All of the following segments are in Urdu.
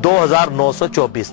2924।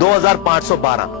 2512।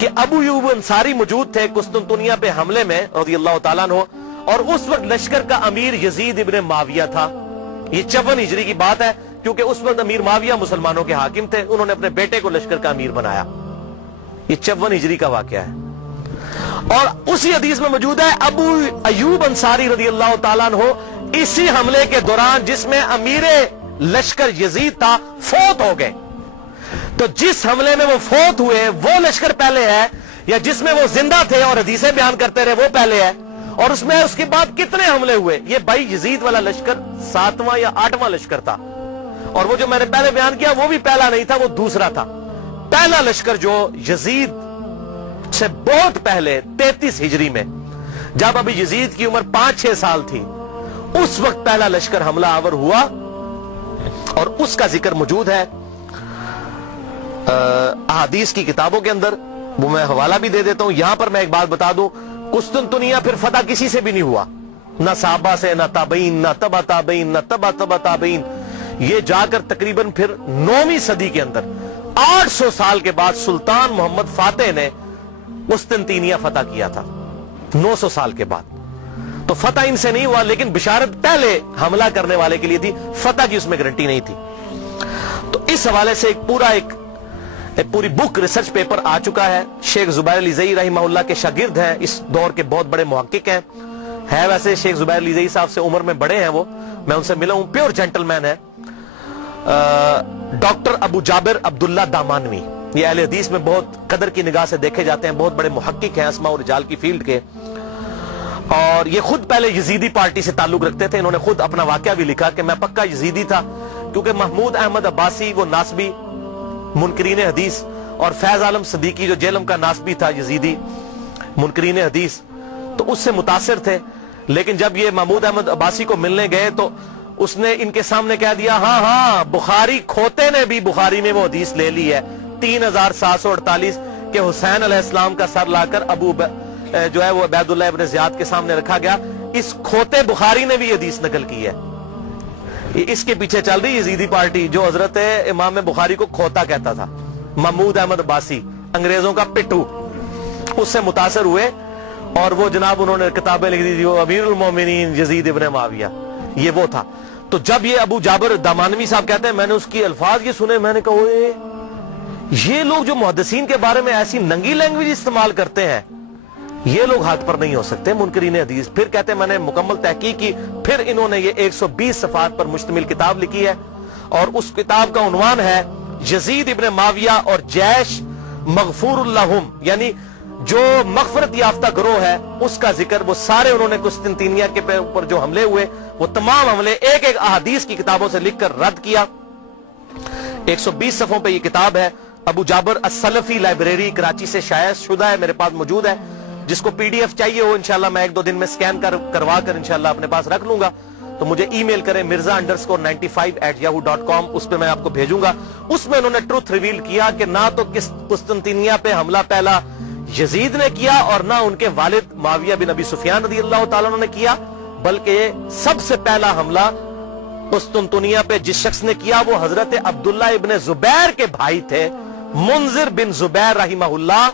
کہ ابو ایوب انصاری موجود تھے قسطنطنیہ پہ حملے میں رضی اللہ تعالیٰ عنہ، اور اس وقت لشکر کا امیر یزید ابن معاویہ تھا. یہ 54 ہجری کی بات ہے، کیونکہ اس وقت امیر معاویہ مسلمانوں کے حاکم تھے، انہوں نے اپنے بیٹے کو لشکر کا امیر بنایا. یہ 54 ہجری کا واقعہ ہے. اور اسی حدیث میں موجود ہے ابو ایوب انصاری رضی اللہ تعالیٰ عنہ اسی حملے کے دوران جس میں امیر لشکر یزید تھا فوت ہو گئے. تو جس حملے میں وہ فوت ہوئے وہ لشکر پہلے ہے، یا جس میں وہ زندہ تھے اور حدیثیں بیان کرتے رہے وہ پہلے ہے؟ اور اس میں اس کے بعد کتنے حملے ہوئے؟ یہ بھائی یزید والا لشکر 7واں یا 8واں لشکر تھا، اور وہ جو میں نے پہلے بیان کیا وہ بھی پہلا نہیں تھا، وہ دوسرا تھا. پہلا لشکر جو یزید سے بہت پہلے 33 ہجری میں، جب ابھی یزید کی عمر 5-6 سال تھی، اس وقت پہلا لشکر حملہ آور ہوا، اور اس کا ذکر موجود ہے احادیث کی کتابوں کے اندر. وہ میں حوالہ بھی دے دیتا ہوں. یہاں پر میں ایک بات بتا دوں، قسطنطنیہ پھر فتح کسی سے بھی نہیں ہوا، نہ صحابہ سے، نہ تابعین، نہ تبع تابعین، نہ تبع تبع تابعین. یہ جا کر تقریباً پھر 9ویں صدی کے اندر 800 سال کے بعد سلطان محمد فاتح نے قسطنطنیہ فتح کیا تھا، 900 سال کے بعد. تو فتح ان سے نہیں ہوا، لیکن بشارت پہلے حملہ کرنے والے کے لیے تھی، فتح کی اس میں گارنٹی نہیں تھی. تو اس حوالے سے ایک پوری بک ریسرچ پیپر آ چکا ہے. شیخ زبیر لیزئی رحمہ اللہ کے شاگرد ہیں، اس دور کے بہت بڑے محقق ہیں. ویسے شیخ زبیر لیزئی صاحب سے عمر میں بڑے ہیں، وہ میں ان سے ملا ہوں، پیور جینٹل مین ہے. ڈاکٹر ابو جابر عبداللہ دامانوی، یہ اہل حدیث میں بہت قدر کی نگاہ سے دیکھے جاتے ہیں، بہت بڑے محقق ہیں اسماء و رجال کی فیلڈ کے. اور یہ خود پہلے یزیدی پارٹی سے تعلق رکھتے تھے. انہوں نے خود اپنا واقعہ بھی لکھا کہ میں پکا یزیدی تھا، کیونکہ محمود احمد عباسی وہ ناسبی منکرین حدیث، اور فیض عالم صدیقی جو جیلم کا ناسبی تھا یزیدی منکرین حدیث، تو اس سے متاثر تھے. لیکن جب یہ محمود احمد عباسی کو ملنے گئے تو اس نے ان کے سامنے کہہ دیا ہاں بخاری کھوتے نے بھی بخاری میں وہ حدیث لے لی ہے 3748 کہ حسین علیہ السلام کا سر لا کر جو ہے وہ عبید اللہ ابن زیاد کے سامنے رکھا گیا. اس کھوتے بخاری نے بھی حدیث نقل کی ہے. اس کے پیچھے چل رہی یزیدی پارٹی جو حضرت امام بخاری کو کھوتا کہتا تھا. محمود احمد عباسی انگریزوں کا پٹھو، اس سے متاثر ہوئے، اور وہ جناب انہوں نے کتابیں لکھ دی تھی، وہ امیر المومنین یزید ابن معاویہ، یہ وہ تھا. تو جب یہ ابو جابر دامانوی صاحب کہتے ہیں میں نے اس کی الفاظ یہ سنے، میں نے کہا اوئے یہ لوگ جو محدثین کے بارے میں ایسی ننگی لینگویج استعمال کرتے ہیں، یہ لوگ ہاتھ پر نہیں ہو سکتے منکرین حدیث. پھر کہتے ہیں میں نے مکمل تحقیق کی، پھر انہوں نے یہ 120 صفحات پر مشتمل کتاب لکھی ہے، اور اس کتاب کا عنوان ہے یزید ابن معاویہ اور جیش مغفور اللہم، یعنی جو مغفرت یافتہ گروہ ہے اس کا ذکر. وہ سارے انہوں نے قسطنطنیہ کے اوپر جو حملے ہوئے وہ تمام حملے ایک ایک احادیث کی کتابوں سے لکھ کر رد کیا. 120 صفحوں پہ یہ کتاب ہے. ابو جابر السلفی لائبریری کراچی سے شائع شدہ ہے، میرے پاس موجود ہے. جس کو پی ڈی ایف چاہیے ہو انشاءاللہ میں 1-2 دن میں سکین کروا کر انشاءاللہ اپنے پاس رکھ لوں گا، تو مجھے ای میل کریں mirza_95@yahoo.com، اس پہ میں آپ کو بھیجوں گا. اس میں انہوں نے ٹروتھ ریویل کیا کہ نہ تو قسطنطنیہ پہ حملہ پہلا یزید نے کیا اور نہ ان کے والد معاویہ بن ابی سفیان رضی اللہ تعالیٰ عنہ نے کیا، بلکہ سب سے پہلا حملہ قسطنطنیہ پہ جس شخص نے کیا وہ حضرت عبداللہ ابن زبیر کے بھائی تھے، منذر بن زبیر رحمہ اللہ،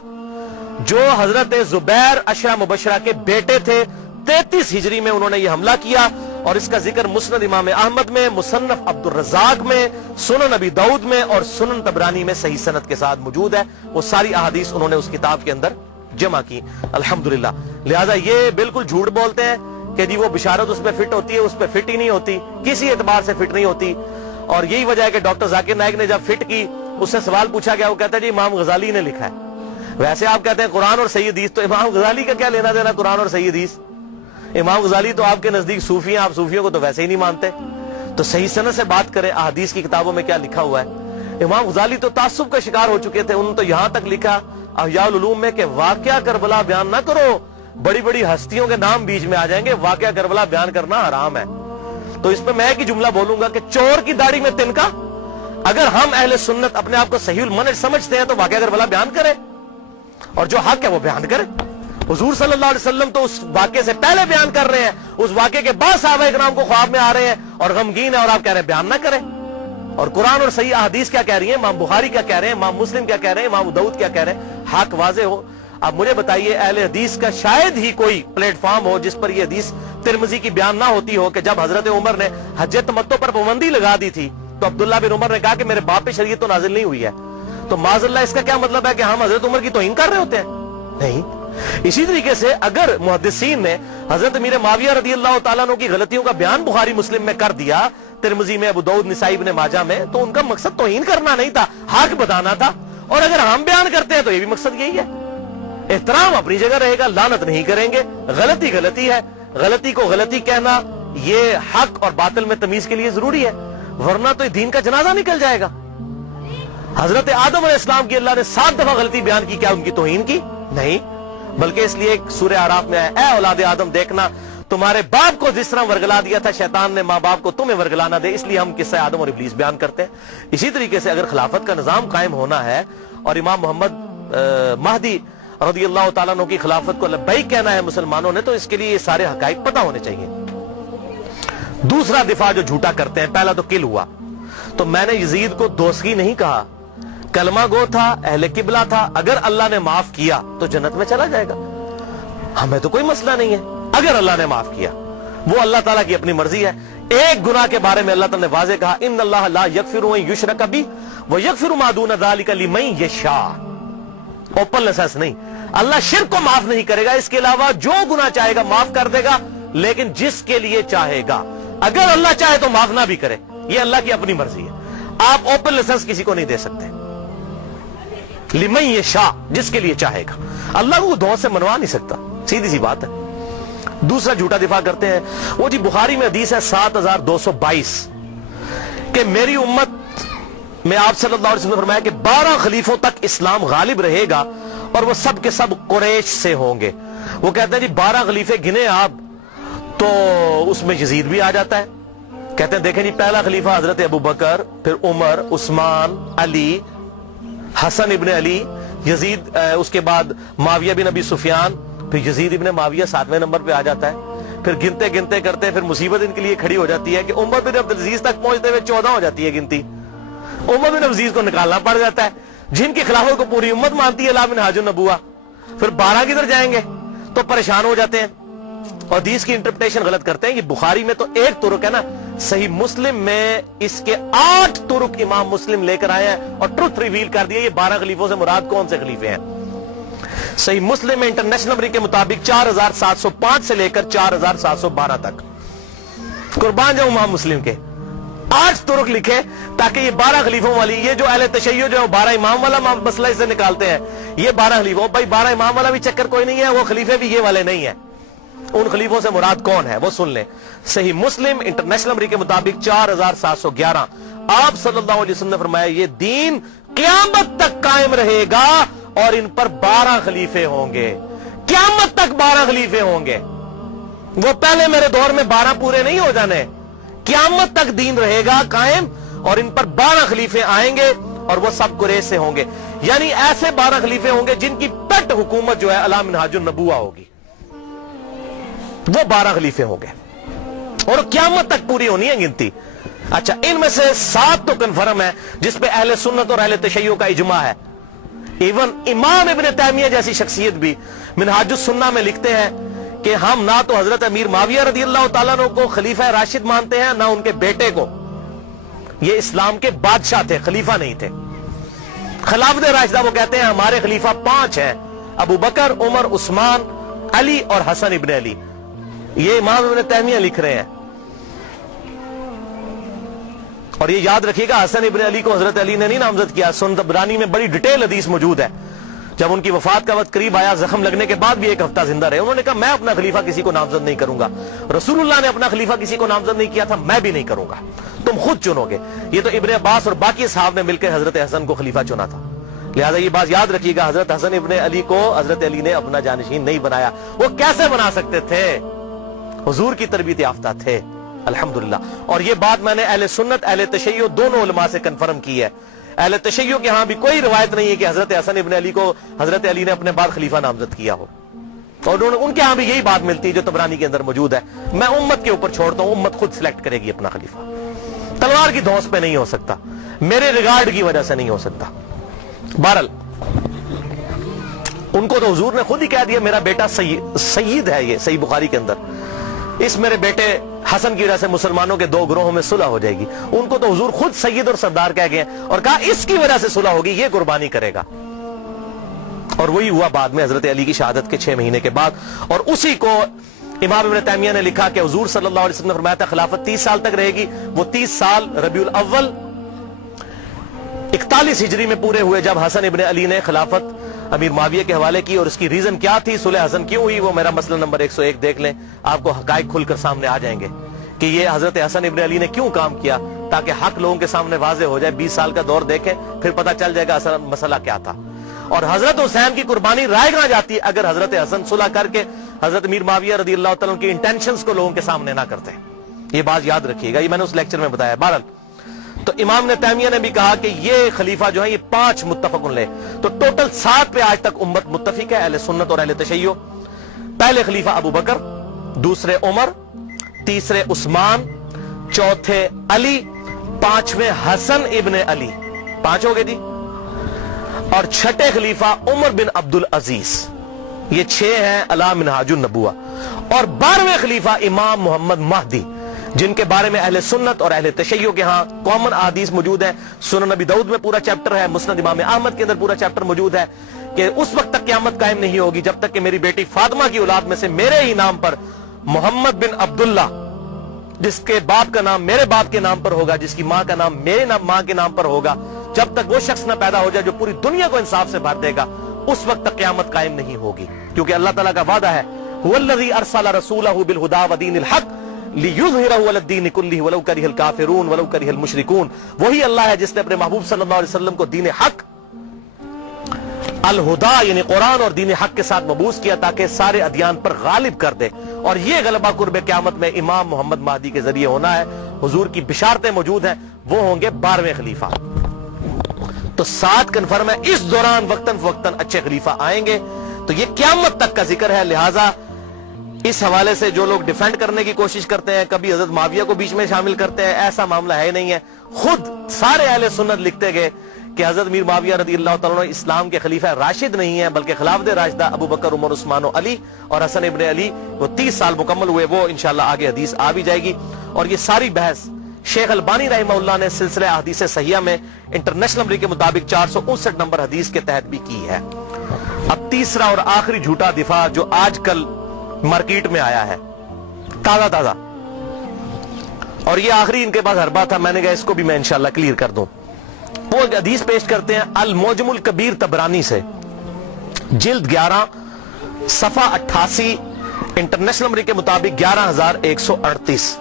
جو حضرت زبیر عشرہ مبشرہ کے بیٹے تھے. 33 ہجری میں انہوں نے یہ حملہ کیا، اور اس کا ذکر مسند امام احمد میں، مصنف عبد الرزاق میں، سنن ابی داؤد میں اور سنن طبرانی میں صحیح سند کے ساتھ موجود ہے. وہ ساری احادیث انہوں نے اس کتاب کے اندر جمع کی الحمدللہ. لہذا یہ بالکل جھوٹ بولتے ہیں کہ جی وہ بشارت اس پہ فٹ ہوتی ہے، اس پہ فٹ ہی نہیں ہوتی، کسی اعتبار سے فٹ نہیں ہوتی. اور یہی وجہ ہے کہ ڈاکٹر ذاکر نائک نے جب فٹ کی اس سے سوال پوچھا گیا، وہ کہتا ہے جی امام غزالی نے لکھا ہے. ویسے آپ کہتے ہیں قرآن اور صحیح حدیث، تو امام غزالی کا کیا لینا دینا قرآن اور صحیح حدیث؟ امام غزالی تو آپ کے نزدیک صوفی ہیں، آپ صوفیوں کو تو ویسے ہی نہیں مانتے. تو صحیح سند سے بات کریں احادیث کی کتابوں میں کیا لکھا ہوا ہے. امام غزالی تو تعصب کا شکار ہو چکے تھے. انہوں نے تو یہاں تک لکھا احیاء العلوم میں کہ واقعہ کربلا بیان نہ کرو، بڑی بڑی ہستیوں کے نام بیچ میں آ جائیں گے، واقعہ کربلا بیان کرنا حرام ہے. تو اس پہ میں ایک ہی جملہ بولوں گا کہ چور کی داڑھی میں تنکا. اگر ہم اہل سنت اپنے آپ کو صحیح المنہج سمجھتے ہیں تو واقعہ کربلا بیان کریں، اور جو حق ہے وہ بیان کریں. حضور صلی اللہ علیہ وسلم تو اس واقعے سے پہلے بیان کر رہے ہیں، اس واقعے کے بعد صحابہ کرام کو خواب میں آ رہے ہیں اور غمگین ہیں، اور آپ کہہ رہے ہیں بیان نہ کریں. اور قرآن اور صحیح احادیث کیا کہہ رہی ہیں، امام بخاری کیا کہہ رہے ہیں، امام مسلم کیا کہہ رہے ہیں، امام داؤد کیا کہہ رہے ہیں. حق واضح ہو. اب مجھے بتائیے اہل حدیث کا شاید ہی کوئی پلیٹ فارم ہو جس پر یہ حدیث ترمذی کی بیان نہ ہوتی ہو کہ جب حضرت عمر نے حج تمتع پر پابندی لگا دی تھی تو عبداللہ بن عمر نے کہا کہ میرے باپ پہ شریعت تو نازل نہیں ہوئی ہے. تو معاذ اللہ اس کا کیا مطلب ہے کہ ہم حضرت عمر کی توہین کر رہے ہوتے ہیں؟ نہیں. اسی طریقے سے اگر محدثین نے حضرت امیر معاویہ رضی اللہ تعالیٰ عنہ کی غلطیوں کا بیان بخاری مسلم میں کر دیا, ترمذی میں, ابو داؤد, نسائی, ابن ماجہ میں, تو ان کا مقصد توہین کرنا نہیں تھا, حق بتانا تھا. اور اگر ہم بیان کرتے ہیں تو یہ بھی مقصد یہی ہے. احترام اپنی جگہ رہے گا, لعنت نہیں کریں گے. غلطی غلطی ہے, غلطی کو غلطی کہنا یہ حق اور باطل میں تمیز کے لیے ضروری ہے, ورنہ تو دین کا جنازہ نکل جائے گا. حضرت آدم علیہ السلام کی اللہ نے 7 دفعہ غلطی بیان کی, کیا ان کی توہین کی؟ نہیں, بلکہ اس لیے سورہ اعراف میں اے اولاد آدم دیکھنا تمہارے باپ کو جس طرح ورگلا دیا تھا شیطان نے ماں باپ کو, تمہیں ورگلانا دے, اس لیے ہم قصہ آدم اور ابلیس بیان کرتے ہیں. اسی طریقے سے اگر خلافت کا نظام قائم ہونا ہے اور امام محمد مہدی رضی اللہ تعالیٰ عنہ کی خلافت کو لبیک کہنا ہے مسلمانوں نے, تو اس کے لیے یہ سارے حقائق پتہ ہونے چاہیے. دوسرا دفاع جو جھوٹا کرتے ہیں, پہلا تو کل ہوا, تو میں نے یزید کو دوستی نہیں کہا, کلمہ گو تھا, اہل قبلہ تھا, اگر اللہ نے معاف کیا تو جنت میں چلا جائے گا, ہمیں تو کوئی مسئلہ نہیں ہے. اگر اللہ نے معاف کیا وہ اللہ تعالیٰ کی اپنی مرضی ہے. ایک گناہ کے بارے میں اللہ تعالیٰ نے واضح کہا, ان اللہ لا یغفر ان یشرک بہ ویغفر ما دون ذلک لمن یشاء. اوپن لائسنس نہیں, اللہ شرک کو معاف نہیں کرے گا, اس کے علاوہ جو گناہ چاہے گا معاف کر دے گا, لیکن جس کے لیے چاہے گا. اگر اللہ چاہے تو معاف نہ بھی کرے, یہ اللہ کی اپنی مرضی ہے. آپ اوپن لائسنس کسی کو نہیں دے سکتے. لمن یشاء, جس کے لیے چاہے گا, اللہ کو دو سے منوا نہیں سکتا, سیدھی سی بات ہے. دوسرا جھوٹا دفاع کرتے ہیں, وہ جی بخاری میں حدیث ہے 7222 کہ میری امت میں آپ صلی اللہ علیہ وسلم نے فرمایا کہ 12 خلیفوں تک اسلام غالب رہے گا اور وہ سب کے سب قریش سے ہوں گے. وہ کہتے ہیں جی 12 خلیفے گنے آپ, تو اس میں یزید بھی آ جاتا ہے. کہتے ہیں دیکھیں جی پہلا خلیفہ حضرت ابو بکر, پھر عمر, عثمان, علی, حسن ابن علی, یزید, اس کے بعد معاویہ بن ابی سفیان, پھر یزید ابن معاویہ 7ویں نمبر پہ آ جاتا ہے. پھر گنتے گنتے کرتے پھر مصیبت ان کے لیے کھڑی ہو جاتی ہے کہ عمر بن عبدالعزیز تک پہنچتے ہوئے 14 ہو جاتی ہے گنتی. عمر بن عبدالعزیز کو نکالنا پڑ جاتا ہے, جن کی خلافت کو پوری امت مانتی ہے, لا منہاج النبوہ. پھر 12 کدھر جائیں گے, تو پریشان ہو جاتے ہیں اور حدیث کی انٹرپریٹیشن غلط کرتے ہیں. یہ بخاری میں تو ایک طرق ہے نا, صحیح مسلم میں اس کے 8 طرق امام مسلم لے کر آئے ہیں اور ٹروتھ ریویل کر دیا. یہ 12 خلیفوں سے مراد کون سے خلیفے ہیں؟ صحیح مسلم میں انٹرنیشنل نمبر کے مطابق 4705 سے لے کر 4712 تک. قربان جاؤں امام مسلم کے 8 طرق لکھے تاکہ یہ 12 خلیفوں والی, یہ جو اہل تشیع جو ہے 12 امام والا مسئلہ اسے نکالتے ہیں, یہ 12 خلیفوں, بھائی 12 امام والا بھی چکر کوئی نہیں ہے, وہ خلیفے بھی یہ والے نہیں ہیں. ان خلیفوں سے مراد کون ہے وہ سن لیں. صحیح مسلم انٹرنیشنل نمبر کے مطابق 4711, آپ صلی اللہ علیہ وسلم نے فرمایا یہ دین قیامت تک قائم رہے گا اور ان پر 12 خلیفے ہوں گے. قیامت تک 12 خلیفے ہوں گے. وہ پہلے میرے دور میں 12 پورے نہیں ہو جانے, قیامت تک دین رہے گا قائم اور ان پر 12 خلیفے آئیں گے اور وہ سب قریش سے ہوں گے. یعنی ایسے 12 خلیفے ہوں گے جن کی پٹ حکومت جو ہے علی منہاج النبوہ ہوگی, وہ 12 خلیفے ہوں گے اور قیامت تک پوری ہونی ہے گنتی. اچھا, ان میں سے 7 تو کنفرم ہے جس پہ اہل سنت اور اہل تشیع کا اجماع ہے. ایون امام ابن تیمیہ جیسی شخصیت بھی منہاج السنہ میں لکھتے ہیں کہ ہم نہ تو حضرت امیر معاویہ رضی اللہ تعالیٰ عنہ کو خلیفہ راشد مانتے ہیں, نہ ان کے بیٹے کو. یہ اسلام کے بادشاہ تھے, خلیفہ نہیں تھے. خلافت راشدہ وہ کہتے ہیں ہمارے خلیفہ 5 ہیں, ابو بکر, عمر, عثمان, علی اور حسن ابن علی. یہ امام ابن تیمیہ لکھ رہے ہیں. اور یہ یاد رکھیے گا حسن ابن علی کو حضرت علی نے نہیں نامزد کیا. سنن طبرانی میں بڑی ڈیٹیل حدیث موجود ہے. جب ان کی وفات کا وقت قریب آیا, زخم لگنے کے بعد بھی 1 ہفتہ زندہ رہے, انہوں نے کہا میں اپنا خلیفہ کسی کو نامزد نہیں کروں گا. رسول اللہ نے اپنا خلیفہ کسی کو نامزد نہیں کیا تھا, میں بھی نہیں کروں گا, تم خود چنو گے. یہ تو ابن عباس اور باقی صحابہ نے مل کر حضرت حسن کو خلیفہ چنا تھا. لہذا یہ بات یاد رکھیے گا, حضرت حسن ابن علی کو حضرت علی نے اپنا جانشین نہیں بنایا. وہ کیسے بنا سکتے تھے؟ حضور کی تربیت یافتہ تھے الحمدللہ. اور یہ بات میں نے اہل سنت اہل تشیع دونوں علماء سے کنفرم کی ہے. اہل تشیع کے ہاں بھی کوئی روایت نہیں ہے کہ حضرت حسن ابن علی کو حضرت علی نے اپنے بعد خلیفہ نامزد کیا ہو, اور ان کے ہاں بھی یہی بات ملتی ہے جو طبرانی کے اندر موجود ہے. میں امت کے اوپر چھوڑتا ہوں, امت خود سلیکٹ کرے گی اپنا خلیفہ. تلوار کی دھونس پہ نہیں ہو سکتا, میرے ریگارڈ کی وجہ سے نہیں ہو سکتا. بہرحال ان کو تو حضور نے خود ہی کہہ دیا میرا بیٹا سید ہے، یہ صحیح بخاری کے اندر، اس میرے بیٹے حسن کی وجہ سے مسلمانوں کے دو گروہوں میں صلح ہو جائے گی۔ ان کو تو حضور خود سید اور سردار کہہ گئے اور کہا اس کی وجہ سے صلح ہوگی، یہ قربانی کرے گا۔ اور وہی ہوا بعد میں حضرت علی کی شہادت کے 6 مہینے کے بعد، اور اسی کو امام ابن تیمیہ نے لکھا کہ حضور صلی اللہ علیہ وسلم نے فرمایا تھا خلافت 30 سال تک رہے گی، وہ 30 سال ربیع الاول 41 ہجری میں پورے ہوئے جب حسن ابن علی نے خلافت امیر معاویہ کے حوالے کی۔ اور اس کی ریزن کیا تھی، صلح حسن کیوں ہوئی، وہ میرا مسئلہ نمبر 101 دیکھ لیں، آپ کو حقائق کھل کر سامنے آ جائیں گے کہ یہ حضرت حسن ابن علی نے کیوں کام کیا، تاکہ حق لوگوں کے سامنے واضح ہو جائے۔ 20 سال کا دور دیکھیں پھر پتہ چل جائے گا اصل مسئلہ کیا تھا۔ اور حضرت حسین کی قربانی رائے گاں جاتی اگر حضرت حسن صلح کر کے حضرت امیر معاویہ رضی اللہ تعالیٰ کی انٹینشنز کو لوگوں کے سامنے نہ کرتے۔ یہ بات یاد رکھیے گا، یہ میں نے اس لیکچر میں بتایا۔ بہرحال تو امام نے تیمیہ نے بھی کہا کہ یہ خلیفہ جو ہے یہ 5 متفق لے، تو ٹوٹل 7 پہ آج تک امت متفق ہے، اہل سنت اور اہل تشیع۔ پہلے خلیفہ ابو بکر، دوسرے عمر، تیسرے عثمان، چوتھے علی، 5ویں حسن ابن علی، 5 ہو گئے جی، اور چھٹے خلیفہ عمر بن عبد العزیز، یہ 6 ہیں علی منہاج النبوہ۔ اور 12ویں خلیفہ امام محمد مہدی، جن کے بارے میں اہل سنت اور اہل تشیع کے ہاں کامن احادیث موجود ہیں۔ سنن نبی داؤد میں پورا چیپٹر ہے، مسند امام احمد کے اندر پورا چیپٹر موجود ہے کہ اس وقت تک قیامت قائم نہیں ہوگی جب تک کہ میری بیٹی فاطمہ کی اولاد میں سے میرے ہی نام پر محمد بن عبداللہ، جس کے باپ کا نام میرے باپ کے نام پر ہوگا، جس کی ماں کا نام میرے ماں کے نام پر ہوگا، جب تک وہ شخص نہ پیدا ہو جائے جو پوری دنیا کو انصاف سے بھر دے گا، اس وقت تک قیامت قائم نہیں ہوگی۔ کیونکہ اللہ تعالیٰ کا وعدہ ہے هو الذی ارسل رسولہ بالہدی ودین الحق لِيُظْهِرَهُ عَلَى الدِّينِ كُلِّهِ وَلَوْ كَرِهَ الْكَافِرُونَ وَلَوْ كَرِهَ الْمُشْرِكُونَ۔ وہی اللہ ہے جس نے اپنے محبوب صلی اللہ علیہ وسلم کو دین حق الہدا یعنی قرآن اور دین حق کے ساتھ مبعوث کیا تاکہ سارے ادیان پر غالب کر دے، اور یہ غلبہ قرب قیامت میں امام محمد مہدی کے ذریعے ہونا ہے۔ حضور کی بشارتیں موجود ہیں، وہ ہوں گے 12ویں خلیفہ۔ تو 7 کنفرم ہے، اس دوران وقتاً فوقتاً اچھے خلیفہ آئیں گے۔ تو یہ قیامت تک کا ذکر ہے، لہٰذا اس حوالے سے جو لوگ ڈیفینڈ کرنے کی کوشش کرتے ہیں، کبھی حضرت معاویہ کو بیچ میں شامل کرتے ہیں، ایسا معاملہ ہے نہیں ہے۔ خود سارے اہل سنت لکھتے گئے کہ حضرت امیر معاویہ رضی اللہ تعالیٰ عنہ اسلام کے خلیفہ راشد نہیں ہیں، بلکہ خلافت راشدہ ابو بکر، عمر، عثمان و علی اور حسن ابن علی، وہ 30 سال مکمل ہوئے، وہ انشاءاللہ آگے حدیث آ بھی جائے گی۔ اور یہ ساری بحث شیخ البانی رحمہ اللہ نے سلسلہ احادیث صحیحہ میں انٹرنیشنل نمبر کے مطابق 459 نمبر حدیث کے تحت بھی کی ہے۔ اب تیسرا اور آخری جھوٹا دفاع جو آج کل مارکیٹ میں آیا ہے تازہ تازہ، اور یہ آخری ان کے پاس حربہ تھا، میں نے کہا اس کو بھی میں انشاءاللہ کلیئر کر دوں۔ وہ حدیث پیش کرتے ہیں المعجم الکبیر طبرانی سے، جلد 11 صفحہ 88، انٹرنیشنل نمبر کے مطابق 11138۔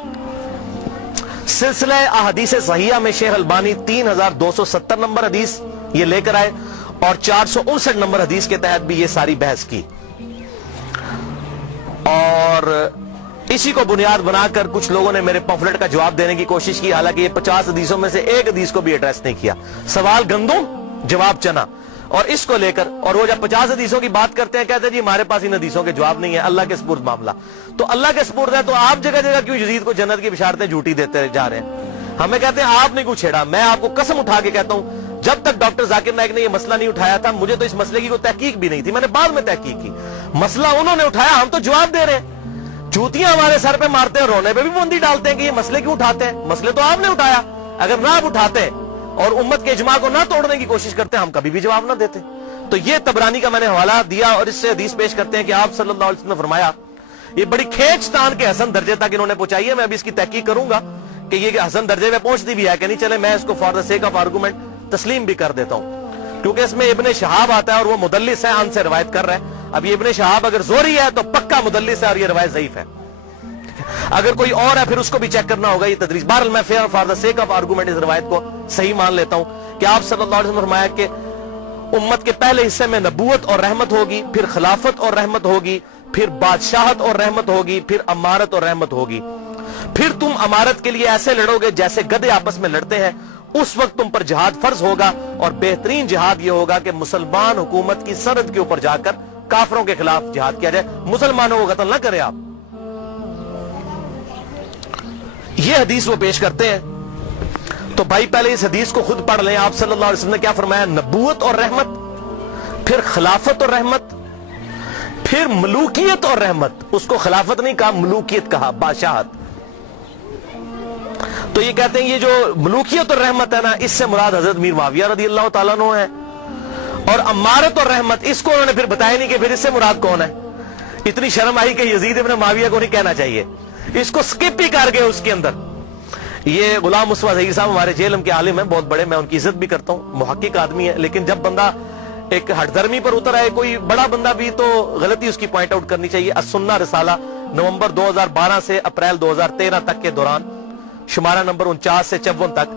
سلسلہ احادیث صحیحہ میں شیخ البانی 3270 نمبر حدیث یہ لے کر آئے، اور 459 نمبر حدیث کے تحت بھی یہ ساری بحث کی، اور اسی کو بنیاد بنا کر کچھ لوگوں نے میرے پمفلٹ کا جواب دینے کی کوشش کی، حالانکہ یہ 50 حدیثوں میں سے ایک حدیث کو بھی ایڈریس نہیں کیا۔ سوال گندم، جواب چنا، اور اس کو لے کر، اور وہ جب 50 حدیثوں کی بات کرتے ہیں کہتے ہیں جی ہمارے پاس ان حدیثوں کے جواب نہیں ہے، اللہ کے سپرد معاملہ۔ تو اللہ کے سپرد ہے تو آپ جگہ جگہ کیوں یزید کو جنت کی بشارتیں جھوٹی دیتے جا رہے ہیں؟ ہمیں کہتے ہیں آپ نے کیوں چھیڑا؟ میں آپ کو قسم اٹھا کے کہتا ہوں جب تک ڈاکٹر ذاکر نائک نے یہ مسئلہ نہیں اٹھایا تھا، مجھے تو اس مسئلے کی کوئی تحقیق بھی نہیں تھی، میں نے بعد میں تحقیق کی۔ مسئلہ انہوں نے اٹھایا، ہم تو جواب دے رہے ہیں۔ جوتیاں ہمارے سر پہ مارتے ہیں، رونے پہ بھی بوندی ڈالتے ہیں کہ یہ مسئلے کیوں اٹھاتے ہیں؟ مسئلے تو آپ نے اٹھایا، اگر نہ آپ اٹھاتے اور امت کے اجماع کو نہ توڑنے کی کوشش کرتے ہم کبھی بھی جواب نہ دیتے۔ تو یہ طبرانی کا میں نے حوالہ دیا، اور اس سے حدیث پیش کرتے ہیں کہ آپ صلی اللہ علیہ وسلم نے فرمایا، یہ بڑی کھینچ تان کے حسن درجے تک انہوں نے پہنچائی ہے، میں ابھی اس کی تحقیق کروں گا کہ یہ حسن درجے میں پہنچتی بھی ہے کہ نہیں، چلے میں اس کو for the sake of argument تسلیم بھی کر دیتا ہوں، کیونکہ اس میں ابن شہاب آتا ہے اور وہ مدلس ہے، ان سے روایت کر رہا ہے۔ اب یہ ابن شہاب اگر زوری ہے تو پکا مدلس ہے اور یہ روایت ضعیف ہے، اگر کوئی اور ہے پھر اس کو بھی چیک کرنا ہوگا، یہ تدریس۔ بہرحال میں for the sake of argument اس روایت کو صحیح مان لیتا ہوں کہ آپ صلی اللہ علیہ وسلم نے فرمایا کہ امت کے پہلے حصے میں نبوت اور رحمت ہوگی، پھر خلافت اور رحمت ہوگی، پھر بادشاہت اور رحمت ہوگی، پھر امارت اور رحمت ہوگی، پھر تم امارت کے لیے ایسے لڑو گے جیسے گدھے آپس میں لڑتے ہیں، اس وقت تم پر جہاد فرض ہوگا، اور بہترین جہاد یہ ہوگا کہ مسلمان حکومت کی سرحد کے اوپر جا کر کافروں کے خلاف جہاد کیا جائے، مسلمانوں کو قتل نہ کرے آپ۔ یہ حدیث وہ پیش کرتے ہیں۔ تو بھائی پہلے اس حدیث کو خود پڑھ لیں، آپ صلی اللہ علیہ وسلم نے کیا فرمایا؟ نبوت اور رحمت، پھر خلافت اور رحمت، پھر ملوکیت اور رحمت، اس کو خلافت نہیں کہا، ملوکیت کہا، بادشاہت. تو یہ کہتے ہیں یہ جو ملوکیت اور رحمت ہے نا، اس سے مراد حضرت میر معاویہ رضی اللہ تعالیٰ عنہ ہے. اور امارت اور رحمت اس کو انہوں نے پھر بتایا نہیں کہ پھر اس سے مراد کون ہے. اتنی شرم آئی کہ یزید ابن معاویہ کو نہیں کہنا چاہیے، اس کو سکپ ہی کر گئے اس کے اندر. یہ غلام مصطفیٰ ظہیر صاحب ہمارے جیلم کے عالم ہیں، بہت بڑے، میں ان کی عزت بھی کرتا ہوں، محقق آدمی ہے، لیکن جب بندہ ایک ہٹ درمی پر اتر آئے، کوئی بڑا بندہ بھی، تو غلطی اس کی پوائنٹ آؤٹ کرنی چاہیے. السنہ رسالہ نومبر 2012 سے اپریل 2013 تک کے دوران، شمارہ نمبر 49 سے 54 تک،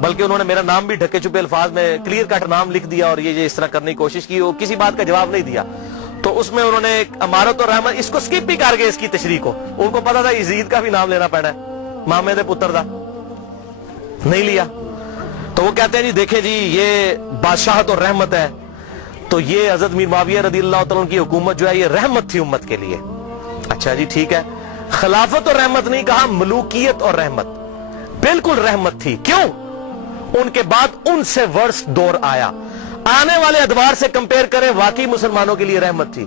بلکہ انہوں نے میرا نام بھی ڈھکے چھپے الفاظ میں کلیئر کٹ نام لکھ دیا اور یہ اس طرح کرنے کی کوشش کی، وہ کسی بات کا جواب نہیں دیا. تو اس میں انہوں نے ایک امارت اور رحمت اس کو سکپ بھی کر گئے، اس کی تشریح کو. ان کو پتا تھا یزید کا بھی نام لینا پڑنا ہے، مامے دے پتر دا، نہیں لیا. تو وہ کہتے ہیں جی دیکھیں جی یہ بادشاہت اور رحمت ہے، تو یہ حضرت میر معاویہ رضی اللہ تعالیٰ کی حکومت جو ہے یہ رحمت تھی امت کے لیے. اچھا جی ٹھیک ہے، خلافت اور رحمت نہیں کہا، ملوکیت اور رحمت. بالکل رحمت تھی. کیوں؟ ان کے بعد ان سے ورس دور آیا. آنے والے ادوار سے کمپیر کریں، واقعی مسلمانوں کے لیے رحمت تھی.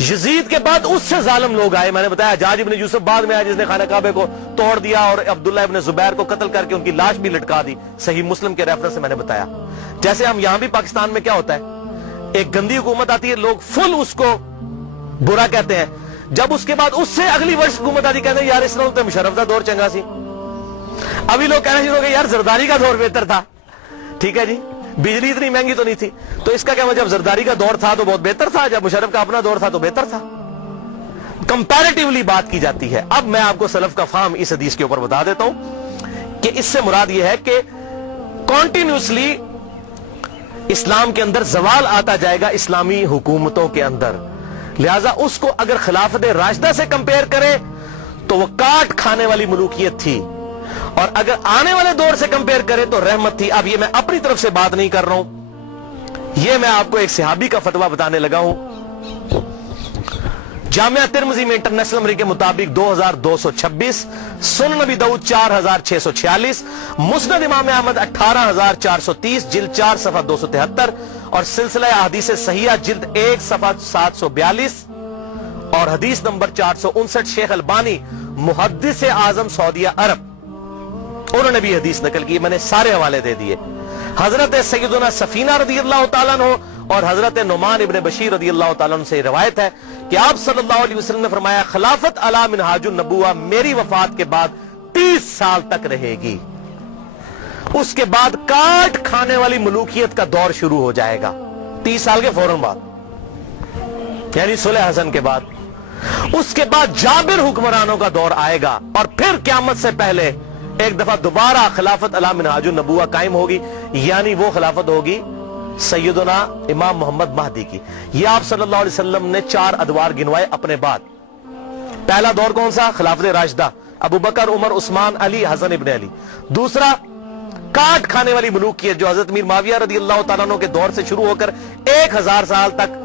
یزید کے بعد اس سے ظالم لوگ آئے. میں نے بتایا حجاج ابن یوسف بعد میں آیا جس نے خانہ کعبہ کو توڑ دیا اور عبداللہ ابن زبیر کو قتل کر کے ان کی لاش بھی لٹکا دی. صحیح مسلم کے ریفرنس سے میں نے بتایا. جیسے ہم یہاں بھی پاکستان میں کیا ہوتا ہے، ایک گندی حکومت آتی ہے، لوگ فل اس کو برا کہتے ہیں. جب اس کے بعد اس سے اگلی ورش حکومت آتی کہتے ہیں یار اس طرح مشرف دا دور چنگا سی. ابھی لوگ کہنا شروع ہو گئے یار زرداری کا دور بہتر تھا. ٹھیک ہے جی، بجلی اتنی مہنگی تو نہیں تھی. تو اس کا کیا مطلب، جب زرداری کا دور تھا تو بہت بہتر تھا، جب مشرف کا اپنا دور تھا تو بہتر تھا. کمپیریٹیولی بات کی جاتی ہے. اب میں آپ کو سلف کا فہم اس حدیث کے اوپر بتا دیتا ہوں کہ اس سے مراد یہ ہے کہ کنٹینیوسلی اسلام کے اندر زوال آتا جائے گا اسلامی حکومتوں کے اندر. لہذا اس کو اگر خلافت راشدہ سے کمپیئر کرے تو وہ کاٹ کھانے والی ملوکیت تھی، اور اگر آنے والے دور سے کمپیئر کرے تو رحمت تھی. اب یہ میں اپنی طرف سے بات نہیں کر رہا ہوں، یہ میں آپ کو ایک صحابی کا فتویٰ بتانے لگا ہوں. جامعہ ترمذی میں انٹرنیشنل نمبر کے مطابق 2226، سنن نبی داؤد 4646، مسند امام احمد 18430، جلد 4 صفحہ 273، اور سلسلہ احادیث صحیحہ جلد 1 صفحہ 742 اور حدیث نمبر 459. شیخ البانی محدث اعظم سعودیہ عرب، انہوں نے بھی حدیث نقل کی. میں نے سارے حوالے دے دیے. حضرت سیدنا سفینہ رضی اللہ تعالیٰ عنہ اور حضرت نعمان ابن بشیر رضی اللہ تعالیٰ عنہ سے روایت ہے کہ آپ صلی اللہ علیہ وسلم نے فرمایا خلافت علی منہاج النبوہ میری وفات کے بعد 30 سال تک رہے گی. اس کے بعد کاٹ کھانے والی ملوکیت کا دور شروع ہو جائے گا 30 سال کے فوراً بعد، یعنی صلح حسن کے بعد. اس کے بعد جابر حکمرانوں کا دور آئے گا، اور پھر قیامت سے پہلے ایک دفعہ دوبارہ خلافت علی منہاج النبوہ قائم ہوگی، یعنی وہ خلافت ہوگی سیدنا امام محمد مہدی کی. یہ آپ صلی اللہ علیہ وسلم نے 4 ادوار گنوائے اپنے بعد. پہلا دور کون سا؟ خلافت راشدہ، ابو بکر، عمر، عثمان، علی، حسن ابن علی. دوسرا کاٹ کھانے والی ملوکیت جو حضرت میر معاویہ رضی اللہ تعالیٰ عنہ کے دور سے شروع ہو کر 1000 سال تک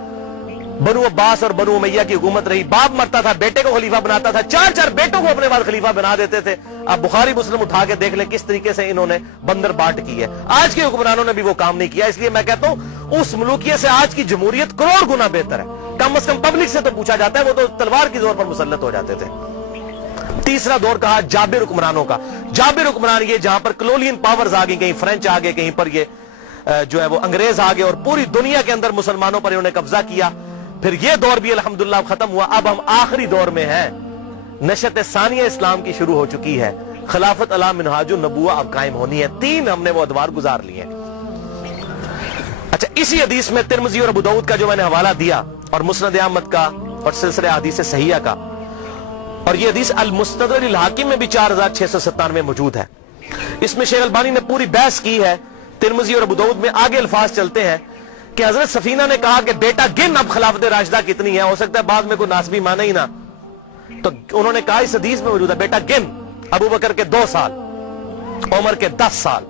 بنو عباس اور بنو امیہ کی حکومت رہی. باپ مرتا تھا بیٹے کو خلیفہ بناتا تھا، 4 بیٹوں کو اپنے بعد خلیفہ بنا دیتے تھے. اب بخاری مسلم اٹھا کے دیکھ لیں کس طریقے سے انہوں نے بندر بانٹ کی ہے. آج کے حکمرانوں نے بھی وہ کام نہیں کیا. اس لیے میں کہتا ہوں اس ملوکیت سے آج کی جمہوریت کروڑ گنا بہتر ہے. کم از کم پبلک سے تو پوچھا جاتا ہے، وہ تو تلوار کی زور پر مسلط ہو جاتے تھے. تیسرا دور کہا جابر حکمرانوں کا. جابر حکمران یہ جہاں پر کلولین پاورز آ گئی، کہیں فرینچ آ گئے، کہیں پر یہ جو ہے وہ انگریز آ گئے، اور پوری دنیا کے اندر مسلمانوں پر انہوں نے قبضہ کیا. پھر یہ دور بھی الحمدللہ ختم ہوا. اب ہم آخری دور میں ہیں، نشأت ثانیہ اسلام کی شروع ہو چکی ہے. خلافت علی منہاج النبوہ اب قائم ہونی ہے. 3 ہم نے وہ ادوار گزار لیے. اچھا، اسی حدیث میں ترمذی اور ابو داؤد کا جو میں نے حوالہ دیا، اور مسند احمد کا، اور سلسلہ حدیث صحیحہ کا، اور یہ حدیث المستدرک للحاکم میں بھی 4697 موجود ہے. اس میں شیخ البانی نے پوری بحث کی ہے. ترمذی اور ابو داؤد میں آگے الفاظ چلتے ہیں کہ حضرت سفینہ نے کہا کہ بیٹا گن اب خلافت راشدہ کتنی ہے، ہو سکتا ہے بعد میں کوئی ناسبی مانے ہی نہ. تو انہوں نے کہا اس حدیث میں موجود ہے بیٹا گن، ابو بکر کے 2 سال، عمر کے 10 سال،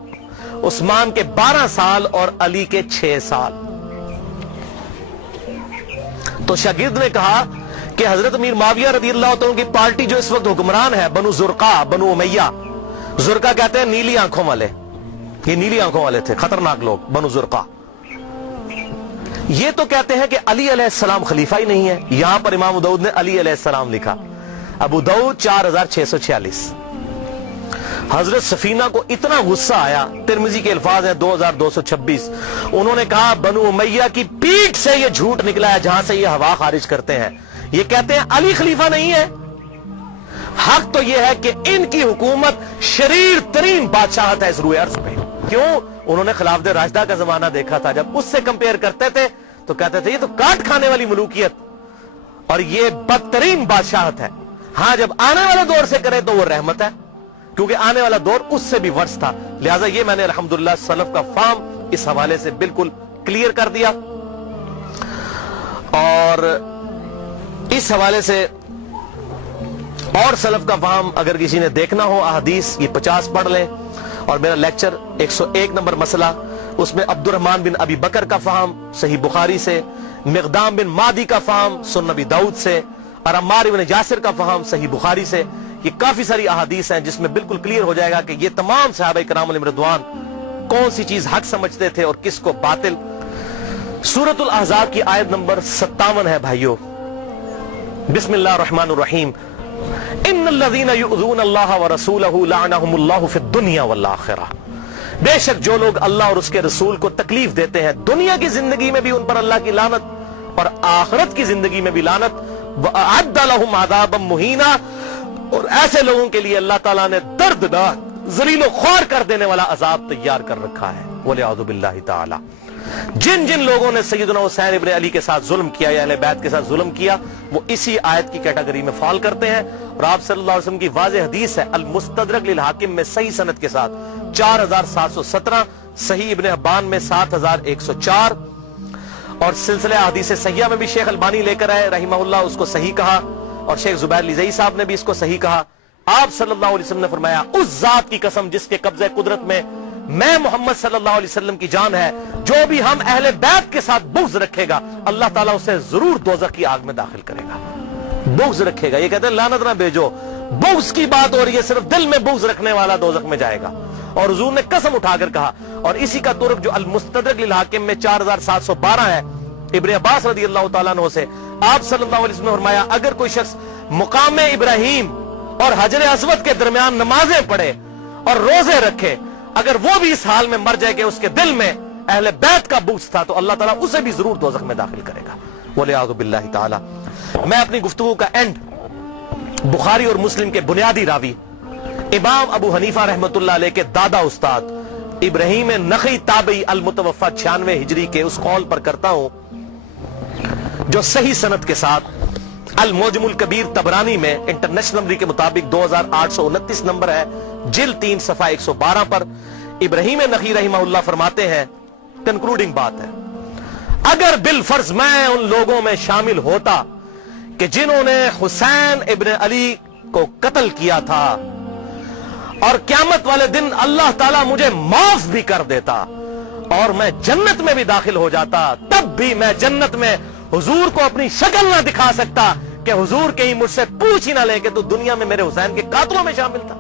عثمان کے 12 سال اور علی کے 6 سال. تو شاگرد نے کہا کہ حضرت امیر معاویہ رضی اللہ تعالیٰ کی پارٹی جو اس وقت حکمران ہے، بنو زرقا، بنو امیہ. زرقا کہتے ہیں نیلی آنکھوں والے، یہ نیلی آنکھوں والے تھے، خطرناک لوگ، بنو زرقا. یہ تو کہتے ہیں کہ علی علیہ السلام خلیفہ ہی نہیں ہے. یہاں پر امام ابو داؤد نے علی علیہ السلام لکھا. ابو داؤد 4646. حضرت سفینہ کو اتنا غصہ آیا, ترمذی کے الفاظ ہیں 2226, انہوں نے کہا بنو امیہ کی پیٹھ سے یہ جھوٹ نکلا ہے جہاں سے یہ ہوا خارج کرتے ہیں. یہ کہتے ہیں علی خلیفہ نہیں ہے. حق تو یہ ہے کہ ان کی حکومت شریر ترین بادشاہت ہے اس روئے ارض پہ. کیوں؟ انہوں نے خلافت راشدہ کا زمانہ دیکھا تھا. جب اس سے کمپیئر کرتے تھے تو کہتے تھے یہ تو کاٹ کھانے والی ملوکیت اور یہ بدترین بادشاہت ہے. ہاں جب آنے والے دور سے کرے تو وہ رحمت ہے, کیونکہ آنے والا دور اس سے بھی ورس تھا. لہٰذا یہ میں نے الحمدللہ سلف کا فہم اس حوالے سے بالکل کلیئر کر دیا. اور اس حوالے سے اور سلف کا فہم اگر کسی نے دیکھنا ہو احادیث, یہ 50 پڑھ لیں. اور میرا لیکچر 101 نمبر مسئلہ, اس میں عبد الرحمن بن ابی بکر کا فہم صحیح بخاری سے, مقدام بن مادی کا فہم سنن ابی داؤد سے, اور عمار بن یاسر کا فہم صحیح بخاری سے. یہ کافی ساری احادیث ہیں جس میں بالکل کلیئر ہو جائے گا کہ یہ تمام صحابہ کرام علیہم رضوان کون سی چیز حق سمجھتے تھے اور کس کو باطل. سورۃ الاحزاب کی آیت نمبر 57 ہے بھائیو. بسم اللہ الرحمن الرحیم. ان الذین یؤذون اللہ ورسولہ لعنہم اللہ فی الدنیا والآخرہ. بے شک جو لوگ اللہ اور اس کے رسول کو تکلیف دیتے ہیں, دنیا کی زندگی میں بھی ان پر اللہ کی لعنت اور آخرت کی زندگی میں بھی لعنت. وأعد لهم عذابا مہینا, اور ایسے لوگوں کے لیے اللہ تعالیٰ نے دردناک ذلیل و خوار کر دینے والا عذاب تیار کر رکھا ہے. وَلِعَوْذُ بِاللَّهِ تَعَالَى. جن جن لوگوں نے سیدنا حسین ابن علی کے ساتھ ظلم کیا یا اہل بیت کے ساتھ ظلم کیا, وہ اسی آیت کی کیٹیگری میں فال کرتے ہیں. اور آپ صلی اللہ علیہ وسلم کی واضح حدیث ہے المستدرک للحاکم میں صحیح سند کے ساتھ 4717, صحیح ابن حبان میں 7104, اور سلسلہ احادیث صحیحہ میں بھی شیخ البانی لے کر آئے رحمہ اللہ, اس کو صحیح کہا, اور شیخ زبیر لزئی صاحب نے بھی اس کو صحیح کہا. آپ صلی اللہ علیہ وسلم نے فرمایا اس ذات کی قسم جس کے قبضہ قدرت میں میں محمد صلی اللہ علیہ وسلم کی جان ہے, جو بھی ہم اہل بیت کے ساتھ بغض رکھے گا اللہ تعالیٰ اسے ضرور دوزخ کی آگ میں داخل کرے گا. بغض رکھے گا, یہ کہتے ہیں لعنت نہ بھیجو, بغض کی بات ہو رہی ہے, صرف دل میں بغض رکھنے والا دوزخ میں جائے گا. اور حضور نے قسم اٹھا کر کہا, اور اسی کا طرق جو المستدرک للحاکم میں 4712 ہے ابن عباس رضی اللہ تعالیٰ عنہ سے, آپ صلی اللہ علیہ وسلم نے فرمایا اگر کوئی شخص مقام ابراہیم اور حجر اسود کے درمیان نمازیں پڑھے اور روزے رکھے, اگر وہ بھی اس حال میں مر جائے کہ اس کے دل میں اہل بیت کا بغض تھا تو اللہ تعالیٰ اسے بھی ضرور دوزخ میں داخل کرے گا. وَلِعَوْذُ بِاللَّهِ تَعَالَى. میں اپنی گفتگو کا اینڈ بخاری اور مسلم کے بنیادی راوی امام ابو حنیفہ رحمۃ اللہ علیہ کے دادا استاد ابراہیم نخعی تابعی المتوفى 96 ہجری کے اس قول پر کرتا ہوں جو صحیح سند کے ساتھ المعجم الکبیر طبرانی میں انٹرنیشنل نمبر کے مطابق 2829 نمبر ہے, جلد 3 صفحہ 112 پر ابراہیم نخعی رحمہ اللہ فرماتے ہیں, کنکلوڈنگ بات ہے, اگر بالفرض میں ان لوگوں میں شامل ہوتا کہ جنہوں نے حسین ابن علی کو قتل کیا تھا اور قیامت والے دن اللہ تعالیٰ مجھے معاف بھی کر دیتا اور میں جنت میں بھی داخل ہو جاتا, تب بھی میں جنت میں حضور کو اپنی شکل نہ دکھا سکتا کہ حضور کہیں مجھ سے پوچھ ہی نہ لے کہ تو دنیا میں میرے حسین کے قاتلوں میں شامل تھا.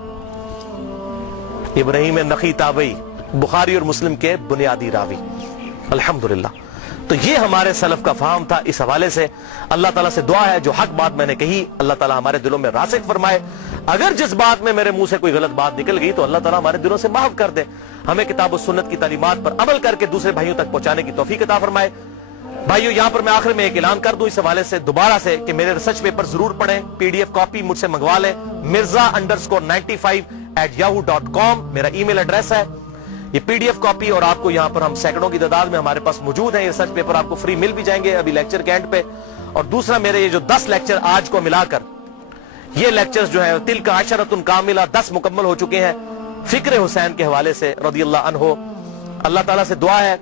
ابراہیم نخعی تابعی بخاری اور مسلم کے بنیادی راوی, الحمدللہ. تو یہ ہمارے سلف کا فہم تھا. اس حوالے سے اللہ تعالیٰ سے دعا ہے جو حق بات میں نے کہی اللہ تعالیٰ ہمارے دلوں میں راسخ فرمائے. اگر جس بات میں میرے منہ سے کوئی غلط بات نکل گئی تو اللہ تعالیٰ ہمارے دلوں سے معاف کر دے. ہمیں کتاب و سنت کی تعلیمات پر عمل کر کے دوسرے بھائیوں تک پہنچانے کی توفیق عطا فرمائے. بھائیو یہاں پر میں آخر میں ایک اعلان کر دوں اس حوالے سے دوبارہ سے کہ میرے ریسرچ پیپر ضرور پڑھیں, PDF کاپی مجھ سے منگوا لیں. mirza_95@yahoo.com میرا ای میل ایڈریس ہے. یہ PDF کاپی اور آپ کو یہاں پر ہم سینکڑوں کی تعداد میں ہمارے پاس موجود ہیں. یہ ریسرچ پیپر آپ کو فری مل بھی جائیں گے ابھی لیکچر کے اینڈ پہ. اور دوسرا میرے یہ جو 10 لیکچر آج کو ملا کر یہ لیکچرز جو ہے تلک عشرۃ کاملہ 10 مکمل ہو چکے ہیں فکر حسین کے حوالے سے رضی اللہ عنہ. اللہ تعالیٰ سے دعا ہے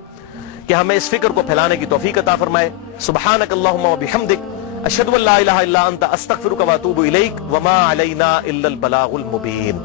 کہ ہمیں اس فکر کو پھیلانے کی توفیق عطا فرمائے. سبحانک اللہم و بحمدک اشہد ان لا الہ الا انت استغفرک و اتوب الیک وما علینا الا البلاغ المبین.